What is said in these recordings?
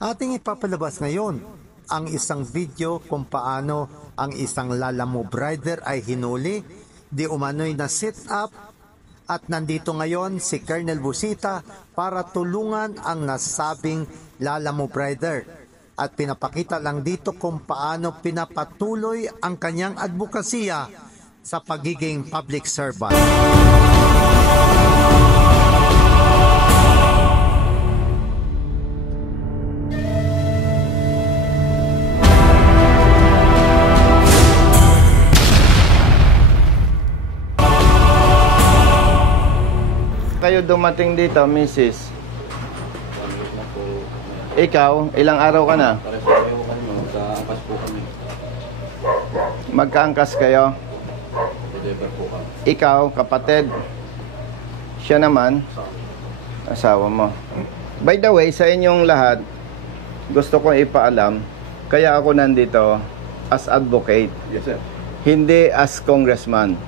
Ating ipapalabas ngayon ang isang video kung paano ang isang lalamove rider ay hinuli, di umano'y na sit up, at nandito ngayon si Colonel Busita para tulungan ang nasabing lalamove rider. At pinapakita lang dito kung paano pinapatuloy ang kanyang advokasya sa pagiging public servant. Kayo dumating dito, Mrs. Ikaw, ilang araw ka na? Magkaangkas po kami. Magkaangkas kayo? Deliver po kami. Ikaw, kapatid. Siya naman, asawa mo. By the way, sa inyong lahat, gusto kong ipaalam, kaya ako nandito as advocate, Yes, sir. hindi as congressman.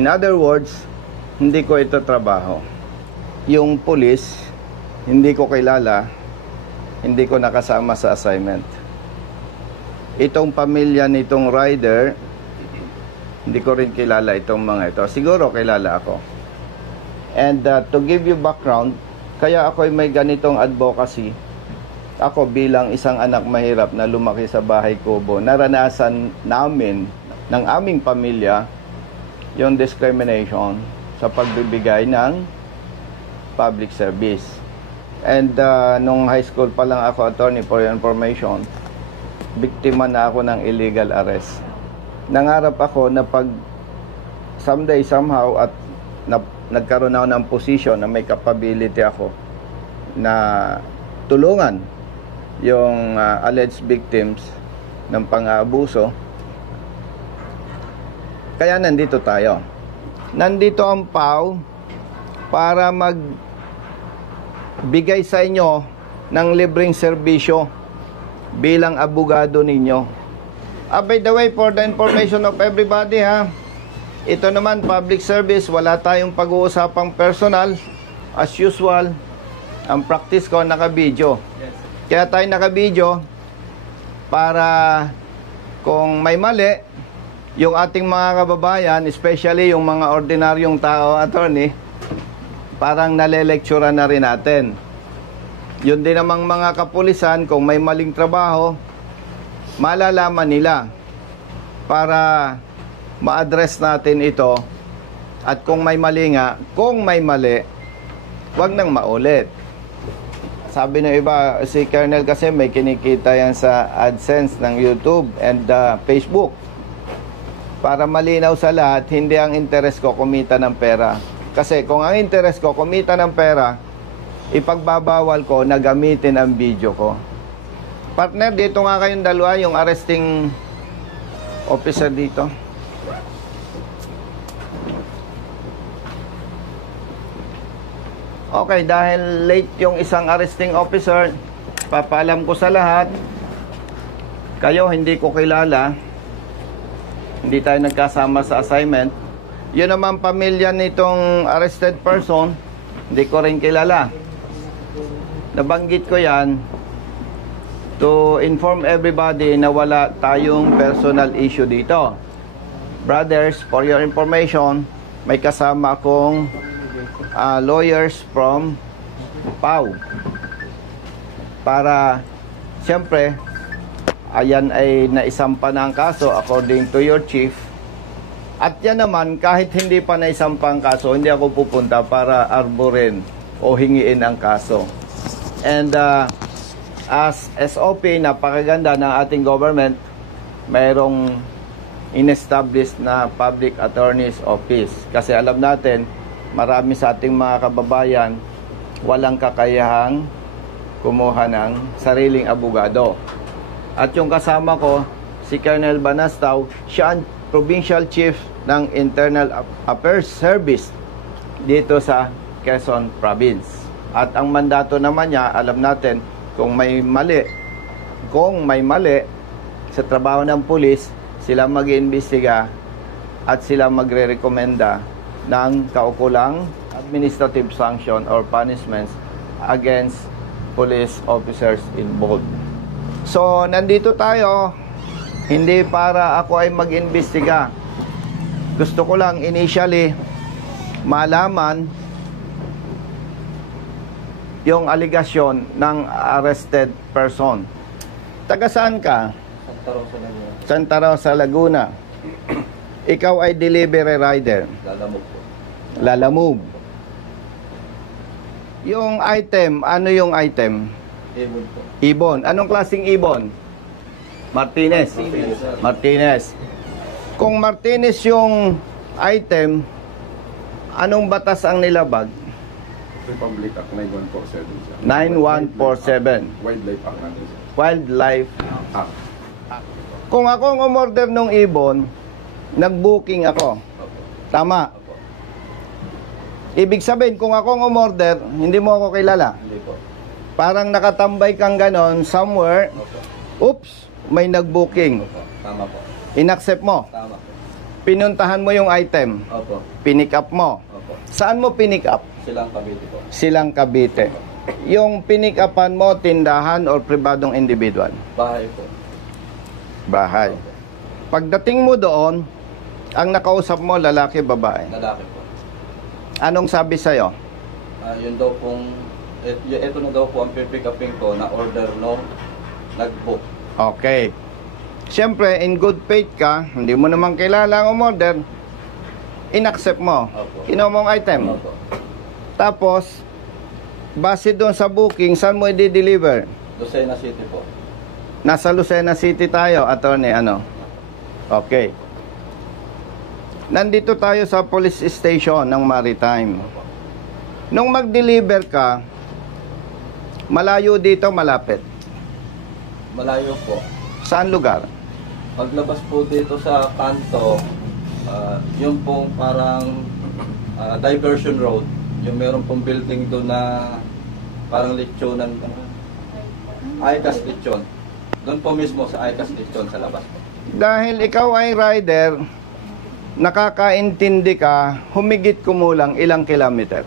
In other words, hindi ko ito trabaho. Yung police, hindi ko kilala, hindi ko nakasama sa assignment. Itong pamilya nitong rider, hindi ko rin kilala itong mga ito. Siguro kilala ako. And to give you background, kaya ako may ganitong advocacy. Ako bilang isang anak mahirap na lumaki sa bahay kubo, naranasan namin ng aming pamilya yung discrimination sa pagbibigay ng public service. And nung high school pa lang ako, attorney for your information, biktima na ako ng illegal arrest. Nangarap ako na pag someday, somehow, at nagkaroon ako ng position na may capability ako na tulungan yung alleged victims ng pang-aabuso. Kaya nandito tayo. Nandito ang PAW para magbigay sa inyo ng libreng serbisyo bilang abogado ninyo. By the way, for the information of everybody, ito naman, public service, wala tayong pag-uusapang personal. As usual, ang practice ko, naka-video. Kaya tayo naka-video para kung may mali, yung ating mga kababayan, especially yung mga ordinaryong tao, attorney, parang nalelektura na rin natin. Yun din namang mga kapulisan, kung may maling trabaho, malalaman nila para ma-address natin ito. At kung may mali nga, kung may mali, wag nang maulit. Sabi ng iba, si Colonel kasi may kinikita yan sa AdSense ng YouTube and Facebook. Para malinaw sa lahat, hindi ang interest ko kumita ng pera. Kasi kung ang interest ko kumita ng pera, ipagbabawal ko na gamitin ang video ko. Partner, dito nga kayong dalawa, yung arresting officer dito. Okay, dahil late yung isang arresting officer, papaalam ko sa lahat, kayo hindi ko kilala, hindi tayo nagkasama sa assignment. Yun naman pamilya nitong arrested person, hindi ko rin kilala. Nabanggit ko yan to inform everybody na wala tayong personal issue dito. Brothers, for your information, may kasama akong lawyers from PAW. Para, siyempre, ayan ay naisampa na ang kaso according to your chief. At yan naman, kahit hindi pa naisampa ang kaso, hindi ako pupunta para arborin o hingiin ang kaso. And as SOP, napakaganda ng ating government, mayroong in-established na Public Attorney's Office. Kasi alam natin, marami sa ating mga kababayan walang kakayahang kumuha ng sariling abogado. At yung kasama ko, si Colonel Banastaw, siya ang Provincial Chief ng Internal Affairs Service dito sa Quezon Province. At ang mandato naman niya, alam natin, kung may mali sa trabaho ng pulis, sila mag-iimbestiga at sila magre-rekomenda ng kaukulang administrative sanction or punishments against police officers involved. So, nandito tayo, hindi para ako ay mag-imbestiga. Gusto ko lang initially malaman yung aligasyon ng arrested person. Taga saan ka? Santa Rosa na yun. Santa Rosa, Laguna. Ikaw ay delivery rider. Lalamog po. Lalamove. Yung item, ano yung item? Ibon po. Ibon. Anong klaseng ibon? Martinez. Martinez, sir. Martinez. Kung Martinez yung item, anong batas ang nilabag? Republic Act 9147, sir. 9147. Wildlife Act natin, sir. Wildlife. Act. Kung ako ang umorder ng ibon, nag-booking ako. Opo. Tama. Opo. Ibig sabihin, kung ako ang umorder, hindi mo ako kilala. Hindi po. Parang nakatambay kang ganon somewhere. Opo. Oops, may nag-booking. Opo. Tama po. Inaccept mo. Tama po. Pinuntahan mo yung item. Opo. Pinick up mo. Opo. Saan mo pinick up? Silang Cavite po. Silang Cavite. Yung pinick upan mo, tindahan or pribadong individual? Bahay po. Bahay. Pagdating mo doon, ang nakausap mo, lalaki, babae. Lalaki po. Anong sabi sa'yo? Yun daw pong, ito na daw po ang pick upin ko na order no nag-book. Okay. Siyempre, in good faith ka, hindi mo naman kilala ang umorder, inaccept mo. Opo. Kinuha mong item. Opo. Tapos, base doon sa booking, saan mo i-deliver? Lucena City po. Nasa Lucena City tayo, attorney, ano? Okay. Nandito tayo sa police station ng Maritime. Nung mag-deliver ka, malayo dito, malapit. Malayo po. Saan lugar? Paglabas po dito sa kanto, yung pong parang diversion road. Yung meron pong building doon na parang lechonan. ICAS lechon. Doon po mismo sa ICAS lechon sa labas po. Dahil ikaw ay rider, nakakaintindi ka, humigit kumulang ilang kilometer.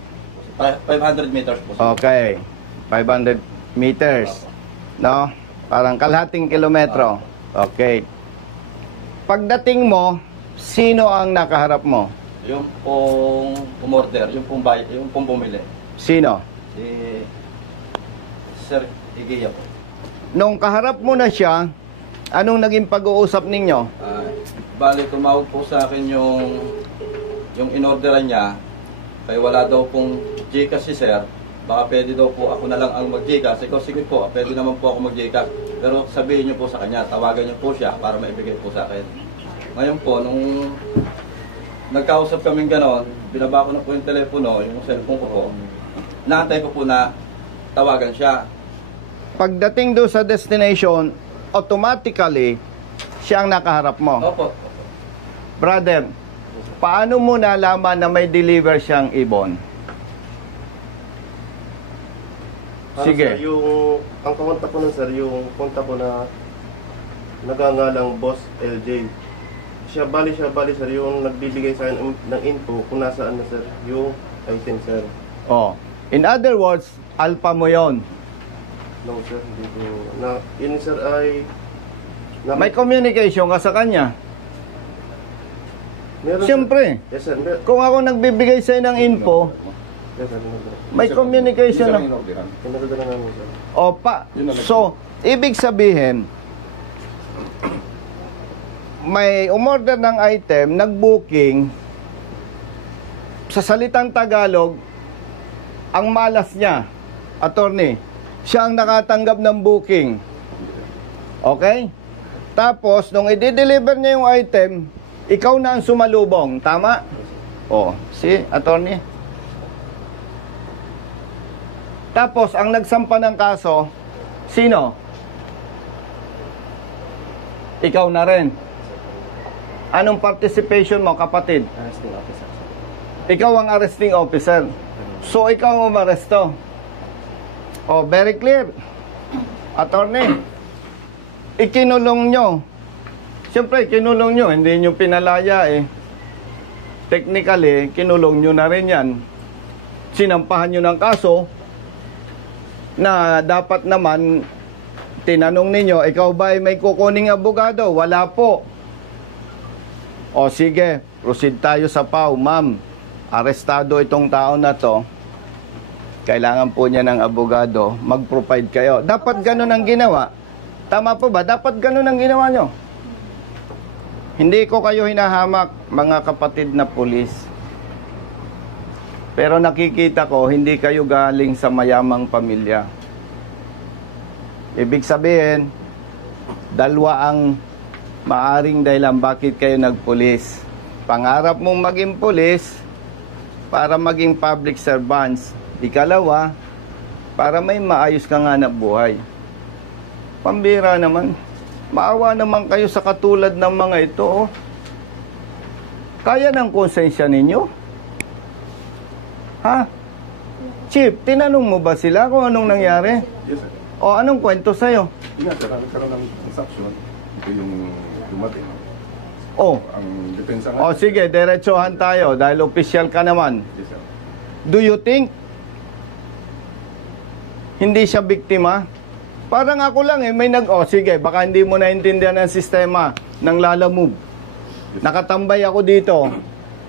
500 meters po. Okay. 500 meters. No? Parang kalahating kilometro. Okay. Pagdating mo, sino ang nakaharap mo? Yung pong umorder, yung pong bumili. Sino? Si Sir Igiya po. Nung kaharap mo na siya, anong naging pag-uusap ninyo? Bali, tumawag po sa akin yung inorderan niya. Kaya wala daw pong Gcash si Sir. Baka pwede daw po ako na lang ang mag-Gcash. Sige po, pwede naman po ako mag-Gcash. Pero sabihin niyo po sa kanya, tawagan niyo po siya para maibigay po sa akin. Ngayon po, nung nagkausap kaming ganon, binaba ko na po yung telepono, yung cellphone ko po. Naantay ko po na tawagan siya. Pagdating doon sa destination, automatically, siya ang nakaharap mo. Opo. Brother, paano mo nalaman na may deliver siyang ibon? Sige. Sir, ang kakontak ko nun, sir, yung kontak ko na nagangalang Boss LJ. Siya bali, sir, yung nagbibigay sa akin ng info kung nasaan na, sir, yung item, sir. Oh. In other words, alpha mo yon. No, sir, hindi ko, yun, sir, ay, May communication ka sa kanya. meron, Siyempre, sir. Yes, sir, kung ako nagbibigay sa'yo ng info, yes, sir, meron. may communication na. Pinagdala namin, sir. Opa. So, ibig sabihin, may umorder ng item, nag-booking, sa salitang Tagalog, ang malas niya, attorney, siya ang nakatanggap ng booking. Okay? Tapos, nung i-deliver niya yung item, ikaw na ang sumalubong. Tama? O, si attorney. Tapos, ang nagsampa ng kaso, sino? Ikaw na rin. Anong participation mo, kapatid? Arresting officer, sir. Ikaw ang arresting officer. So, ikaw ang umaresto. Oh, very clear. Attorney, ikinulong nyo. Siyempre, kinulong nyo. Hindi nyo pinalaya eh. Technically, kinulong nyo na rin yan. Sinampahan nyo ng kaso. na dapat naman tinanong ninyo, ikaw ba ay may kukuning abogado? Wala po. O sige, proceed tayo sa PAW. Ma'am, arestado itong tao na to. Kailangan po niya ng abogado. Mag-provide kayo. Dapat ganun ang ginawa. Tama po ba? Dapat ganun ang ginawa nyo. Hindi ko kayo hinahamak, mga kapatid na pulis. Pero nakikita ko, hindi kayo galing sa mayamang pamilya. Ibig sabihin, dalawa ang maaring dahilan bakit kayo nagpulis. Pangarap mong maging pulis para maging public servants. Ikalawa, para may maayos kang hanap buhay. Pambira naman. Maawa naman kayo sa katulad ng mga ito. Oh. Kaya ng konsensya ninyo? Ha? Chief, tinanong mo ba sila kung anong nangyari? Yes, sir. O anong kwento sa'yo? Yun nga, sir. Nagkaroon ng transaction. Ito yung dumating. Oh. Ang depensa O sige, diretsohan tayo dahil official ka naman. Yes, sir. Do you think hindi siya biktima? Parang ako lang may sige, baka hindi mo naintindihan ang sistema ng Lalamove. Nakatambay ako dito.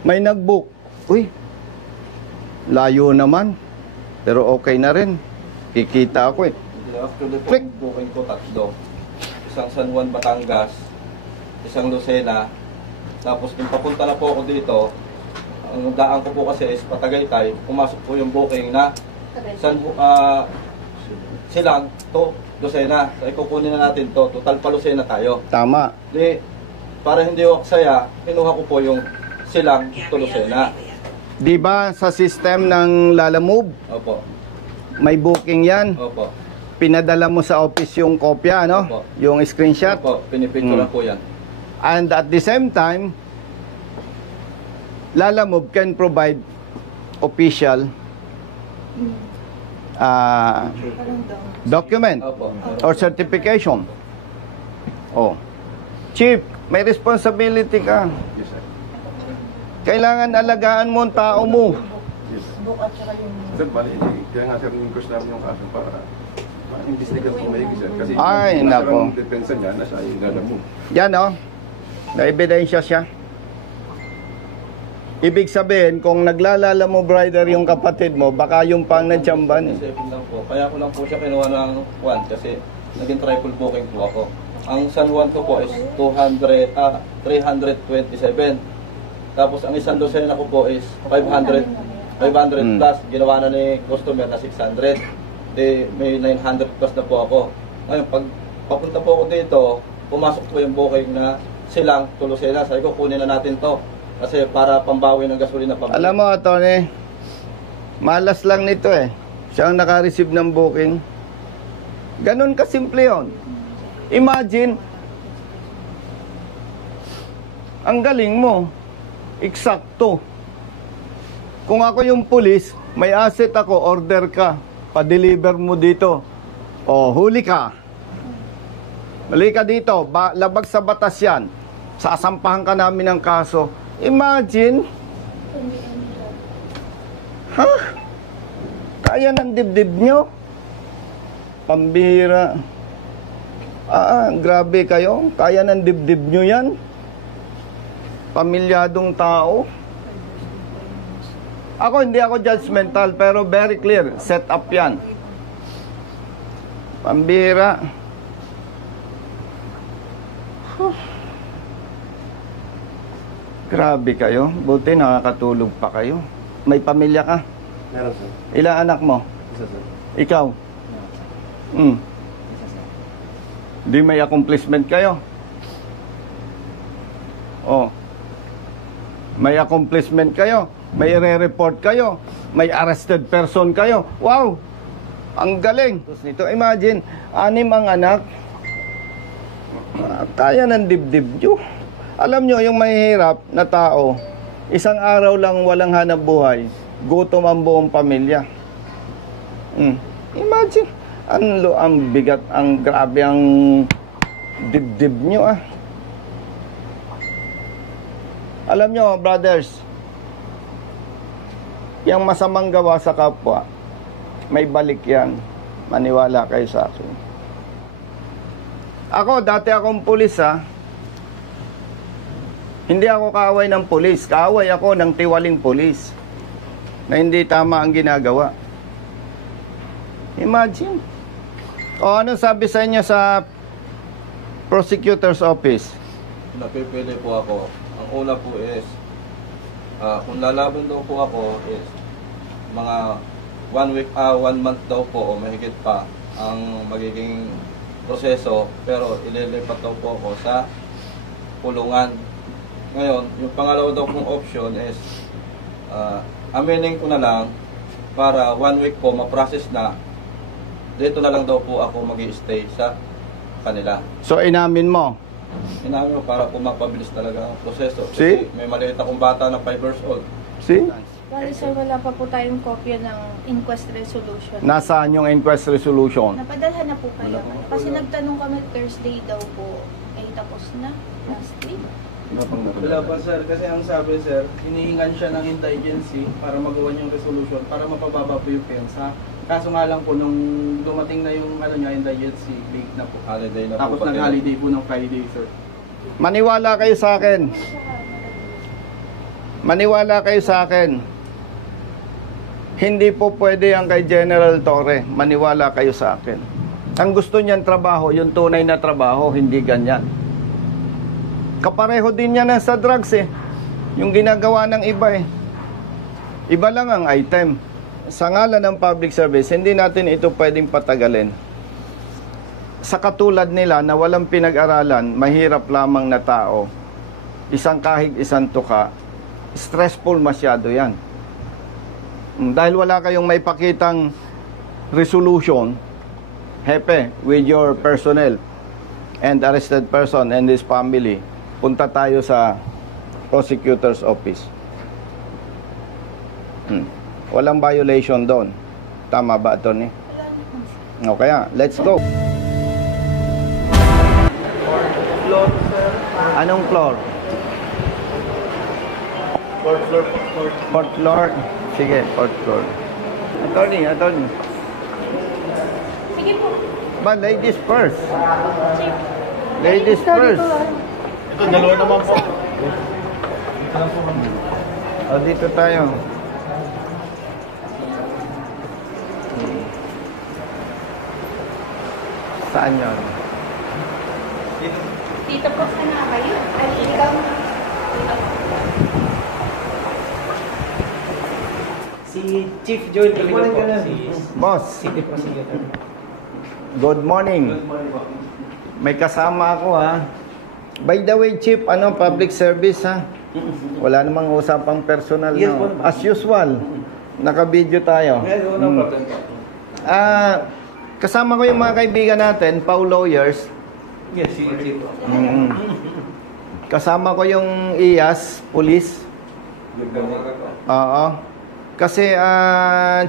May nag-book. Uy, layo naman. Pero okay na rin. Kikita ako eh. Actually po, Click. booking ko tatlo. Isang San Juan, Batangas, isang Lucena, tapos kung papunta na po ako dito, ang daan ko po kasi is Patagaytay, pumasok po yung booking na Silang to Lucena. So, ikukunin na natin to, total pa Lucena tayo. Tama. Di, para hindi ako saya, kinuha ko po yung Silang to Lucena. Di ba sa system ng Lalamove, Opo, may booking yan? opo, Pinadala mo sa office yung kopya, no? Opo. Yung screenshot. opo, pinipicture po yan. And at the same time, Lalamove can provide official document Opo, or certification. Oh. Chief, may responsibility ka. Yes, sir. Kailangan alagaan mo ang tao mo. Yes. Sir, bali, kaya nga sir, yung namin yung kaso para ma-investigan po maigi, sir. Kasi Ay, nako. ang depensa niya na siya yung Lalamove. Yan, oh. Na-ebidensya siya. Ibig sabihin, kung naglalala mo, brother, yung kapatid mo, baka yung pang nadjamban eh. Seven lang po. Kaya ko lang po siya kinuha ng one kasi naging triple booking po ako. Ang San Juan ko po is 327. Tapos ang isang Lucena ko po is 500 plus. Ginawa na ni customer na 600. Di, may 900 plus na po ako. Ngayon, pag papunta po ako dito, pumasok po yung booking na Silang to Lucena. Sabi ko, kunin na natin to. Kasi para pambawi ng gasolina pabalik. Alam mo, Tony, malas lang nito eh. Siya ang naka-receive ng booking. Ganun kasimple yun. Imagine, ang galing mo, eksakto. Kung ako yung pulis, may asset ako, order ka, pa-deliver mo dito. O, huli ka. Mali ka dito, labag sa batas yan. Sasampahan ka namin ng kaso. Imagine, ha? Kaya ng dibdib nyo? Pambira. Grabe kayo. Kaya ng dibdib nyo yan? Pamilyadong tao. Ako, hindi ako judgmental, pero very clear. Set up yan. Pambira. Grabe kayo. Buti nakakatulog pa kayo. May pamilya ka? Meron, sir. Ilang anak mo? Isa, sir. Ikaw? Di may accomplishment kayo? Oh. May accomplishment kayo? May re-report kayo? May arrested person kayo? Wow! Ang galing! Tapos nito, imagine, 6 ang anak. Kaya ng dibdib nyo. Alam nyo, yung mahihirap na tao, isang araw lang walang hanap buhay, gutom ang buong pamilya. Imagine, ang bigat, ang grabe ang dibdib nyo ah. Alam nyo, brothers, yung masamang gawa sa kapwa, may balik yan. Maniwala kayo sa akin. Ako, dati akong pulis ha. Hindi ako kaaway ng pulis. Kaaway ako ng tiwaling pulis na hindi tama ang ginagawa. Imagine. O ano sabi sa inyo sa prosecutor's office? Napipili po ako. Ang una po is, kung lalaban daw po ako is, mga 1 week, 1 month daw po o mahigit pa ang magiging proseso, pero ililipat daw po ako sa kulungan. Ngayon, yung pangalawa daw pong option is aminin ko na lang para 1 week po ma-process na, dito na lang daw po ako mag-i-stay sa kanila. So inamin mo? Inamin mo para po mapabilis talaga ang proseso. See? Kasi may maliit akong bata na 5 years old. See? Bali sir, wala pa po tayong kopya ng inquest resolution. Nasaan yung inquest resolution? Napadalhan na po kayo. Kasi nagtanong kami Thursday daw po. Eh, tapos na. Last week. Wala pa sir, kasi ang sabi sir, hinihingan siya ng indigency para magawa yung resolution para mapababa po yung pensa. Kaso nga lang po, nung dumating na yung indigency, late na po. Holiday na Tapos po. nag-holiday po ng Friday sir. Maniwala kayo sa akin. Maniwala kayo sa akin. Hindi po pwede ang kay General Torre. Maniwala kayo sa akin. Ang gusto niyan trabaho, yung tunay na trabaho, hindi ganyan. Kapareho din yan sa drugs eh. Yung ginagawa ng iba eh. Iba lang ang item. Sa ngalan ng public service, hindi natin ito pwedeng patagalin. Sa katulad nila na walang pinag-aralan, mahirap lamang na tao, isang kahig, isang tuka, stressful masyado yan. Dahil wala kayong may pakitang resolution, hepe, with your personnel and arrested person and his family, punta tayo sa prosecutor's office. Walang violation doon. Tama ba, Atty.? O kaya, let's go. Floor sir. Anong floor? Fourth floor. Fourth floor. Sige, fourth floor. Attorney. Sige po. But ladies first. Chief. Ladies first. Ito, dalawa naman po. O, dito tayo. Saan yun? Dito po sana kayo. Ay, ikaw. Si Chief Joel Calino po, si Boss, City Prosecutor. good morning. Good morning po. May kasama ako ha. By the way, Chief, public service ha? Wala namang usapang personal Yes, no? po. As usual, naka-video tayo. Yes, no problem po. Kasama ko yung mga kaibigan natin, Pau Lawyers. Yes, si Chief po. Kasama ko yung IAS, Police. Oo. Kasi,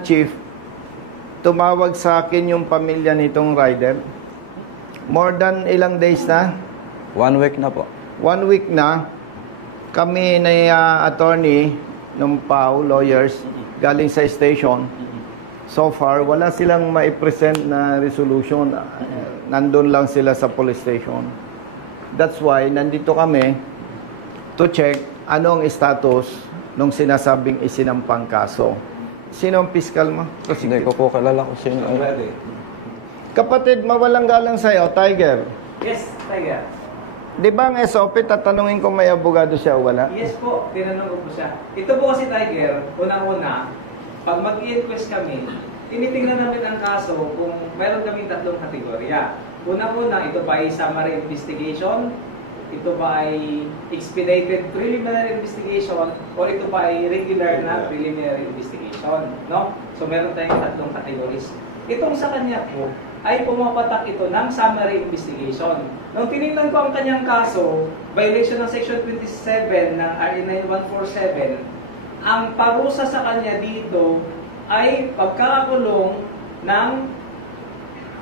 Chief, tumawag sa akin yung pamilya nitong rider. More than ilang days na? 1 week na po. 1 week na. Kami na attorney ng Pau Lawyers galing sa station. So far, wala silang maipresent na resolution. Nandun lang sila sa police station. That's why, nandito kami to check anong status nung sinasabing isinampang kaso. Sino ang piskal mo? Hindi ko po kalala kung sino. Kapatid, mawalang galang sa'yo, Tiger. Yes, Tiger. Di ba ang SOP, tatanungin kung may abogado siya o wala? Yes po, tinanong ko po siya. Ito po kasi Tiger, unang-una, pag mag-i-inquest kami, tinitingnan namin ang kaso kung meron kaming 3 kategorya. Unang-una, ito ba ay summary investigation, ito ba ay expedited preliminary investigation, o ito ba ay regular na preliminary investigation. No? So meron tayong 3 categories. Itong sa kanya po, ay pumapatak ito ng summary investigation. Nung tinignan ko ang kanyang kaso, violation ng Section 27 ng RA 9147, ang parusa sa kanya dito ay pagkakakulong ng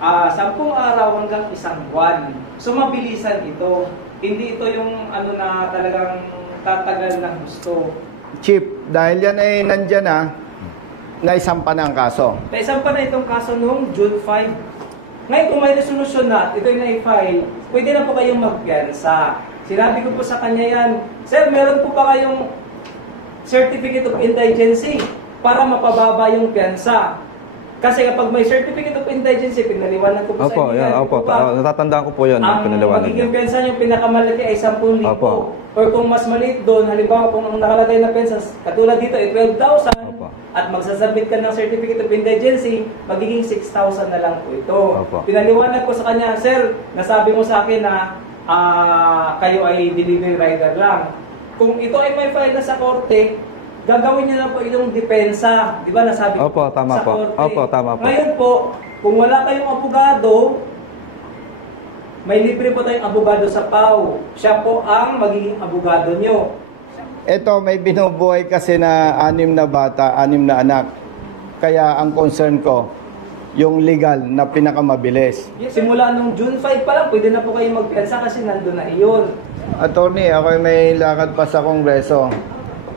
10 araw hanggang 1 buwan. So mabilisan ito. Hindi ito yung na talagang tatagal na gusto. Chief, dahil yan ay nandyan naisampa ng kaso. Naisampa na itong kaso noong June 5. Ngayon, kung may resolution na, ito yung na-file, pwede na po kayong magpiyansa. Sinabi ko po sa kanya yan, Sir, meron po ba kayong Certificate of Indigency para mapababa yung piyansa? Kasi kapag may Certificate of Indigency, pinaliwanag ko po sa inyo. Opo. Natatandaan ko po yan. Ang magiging piyansa yung pinakamalaki ay 10,000. Opo. Or kung mas maliit doon, halimbawa kung ang nakalagay na piyansa, katulad dito ay 12,000, at magsasubmit ka ng Certificate of Indigency, magiging 6,000 na lang po ito. Opo. Pinaliwanag ko sa kanya, Sir, nasabi mo sa akin na kayo ay delivery rider lang. Kung ito ay may file na sa korte, gagawin niyo na po yung depensa. Di ba nasabi ko Opo, tama sa po. korte? Opo, tama po. Ngayon po, kung wala kayong abogado, may libre po tayong abogado sa PAW. Siya po ang magiging abogado nyo. Ito, may binubuhay kasi na 6 na bata, 6 na anak. Kaya ang concern ko, yung legal na pinakamabilis. Simula nung June 5 pa lang, pwede na po kayong magpiyansa kasi nandun na iyon. Attorney, ako may lakad pa sa Kongreso.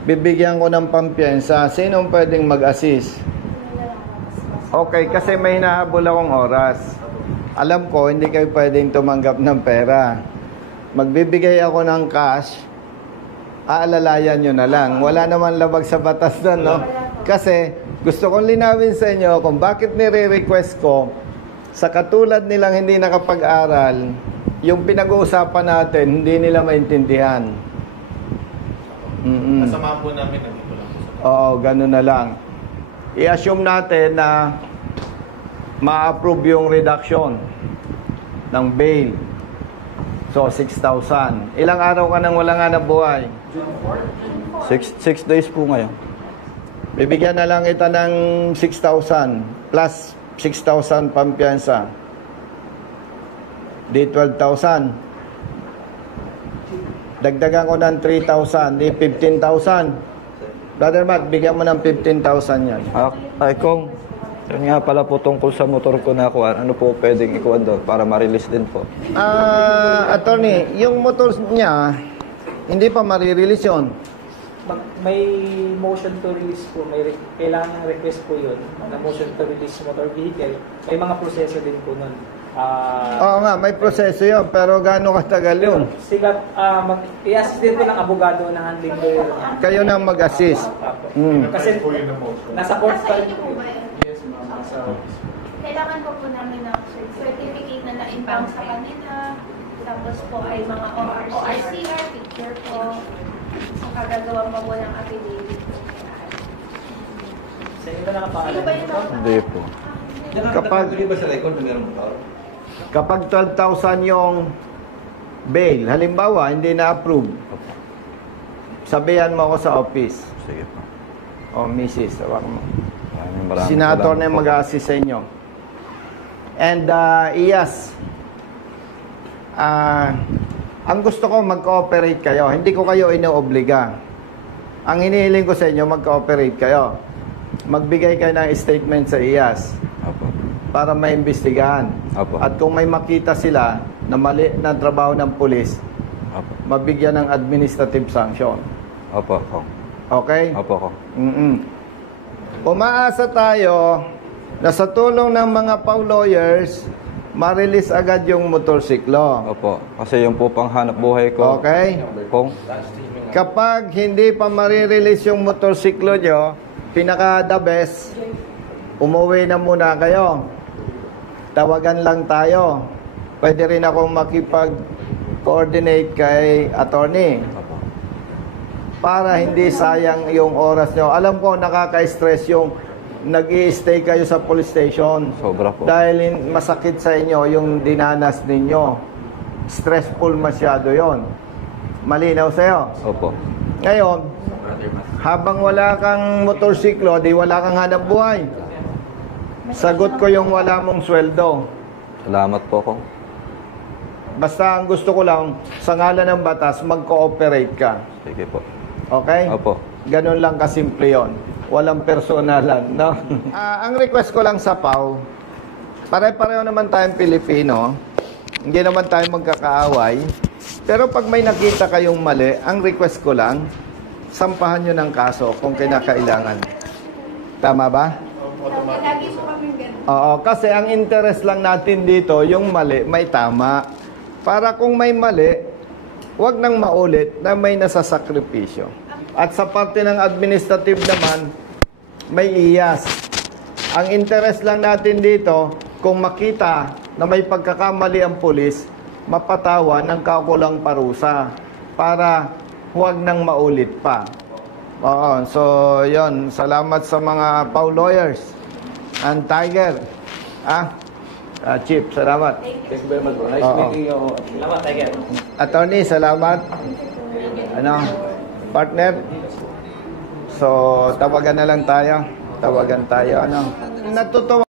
Bibigyan ko ng pampiyansa. Sinong pwedeng mag-assist? Okay, kasi may nahabol akong oras. Alam ko, hindi kayo pwedeng tumanggap ng pera. Magbibigay ako ng cash, aalalayan nyo na lang. Wala naman labag sa batas doon, no? Kasi gusto kong linawin sa inyo kung bakit nire-request ko sa katulad nilang hindi nakapag-aral, yung pinag-uusapan natin, hindi nila maintindihan. Kasama po namin nandito lang po sa Oo, ganun na lang. I-assume natin na ma-approve yung reduction ng bail. So, 6,000. Ilang araw ka nang wala nga na buhay? 6 days po ngayon. Bibigyan na lang kita ng 6,000 plus 6,000 pampiyansa. Di 12,000. Dagdagan ko ng 3,000. Di 15,000. Brother Matt, bigyan mo ng 15,000 yan. Ay, kung yun nga pala po tungkol sa motor ko na kuha, ano po pwedeng ikuha doon para ma-release din po? Attorney, yung motor niya, hindi pa marirelease yun. May motion to release po, kailangan ng request po yun, na motion to release motor vehicle. May mga proseso din po nun. Oo nga, may proseso yun, pero gaano katagal yun? Sila, i-assist din po ng abogado na handling lawyer. Kayo na mag-assist. Kasi nasa court pa rin po. Kailangan po namin ng certificate na na-impound sa kanila. Tapos po ay mga ORCR, picture po. Saka gagawa pa po ng affidavit. Sa inyo ba nakapaalam? Hindi po. Kapag 12,000 yung bail, halimbawa, hindi na-approve, sabihan mo ako sa office. Sige po. O, Mrs. tawag mo. Maraming Senator na salamat po. mag-assist sa inyo. And, Iyas, ang gusto ko mag-cooperate kayo. Hindi ko kayo inoobliga. Ang hinihiling ko sa inyo, mag-cooperate kayo. Magbigay kayo ng statement sa Iyas Opo. para maimbestigahan. Opo. At kung may makita sila na mali na trabaho ng pulis, Opo. mabigyan ng administrative sanction. Opo, Kong. Okay? Opo, Kong. Umaasa tayo na sa tulong ng mga PAW lawyers, ma-release agad yung motorsiklo. Opo. Kasi yung po pang hanap buhay ko. Okay? Kong. Kapag hindi pa ma-release yung motorsiklo nyo, pinaka-the best, umuwi na muna kayo. Tawagan lang tayo. Pwede rin akong makipag-coordinate kay attorney Opo. para hindi sayang yung oras nyo. Alam ko, nakaka-stress yung nag-i-stay kayo sa police station. Sobra po. Dahil masakit sa inyo yung dinanas ninyo. Stressful masyado yon. Malinaw sa'yo? Opo. Ngayon, habang wala kang motorsiklo, di wala kang hanap buhay. Sagot ko yung wala mong sweldo. Salamat po, Kong. Basta ang gusto ko lang, sa ngalan ng batas, mag-cooperate ka. Sige po. Okay? Opo. Ganun lang kasimple yun. Walang personalan, no? Ang request ko lang sa PAW, pare-pareho naman tayong Pilipino, hindi naman tayo magkakaaway, pero pag may nakita kayong mali, ang request ko lang, sampahan nyo ng kaso kung kinakailangan. Tama ba? Lagi po kami ganun. Oo, kasi ang interest lang natin dito, yung mali, may tama. Para kung may mali, wag nang maulit na may nasasakripisyo. At sa parte ng administrative naman, may iyas. Ang interest lang natin dito, kung makita na may pagkakamali ang pulis, mapatawan ng kaukulang parusa para huwag nang maulit pa. Oo, so yon. Salamat sa mga PAW lawyers and Tiger. Chief, salamat. Thank you very much, bro. Nice Oo. meeting you. Salamat, Tiger. Attorney, salamat. Partner? So, tawagan na lang tayo. Tawagan tayo. Natutuwa.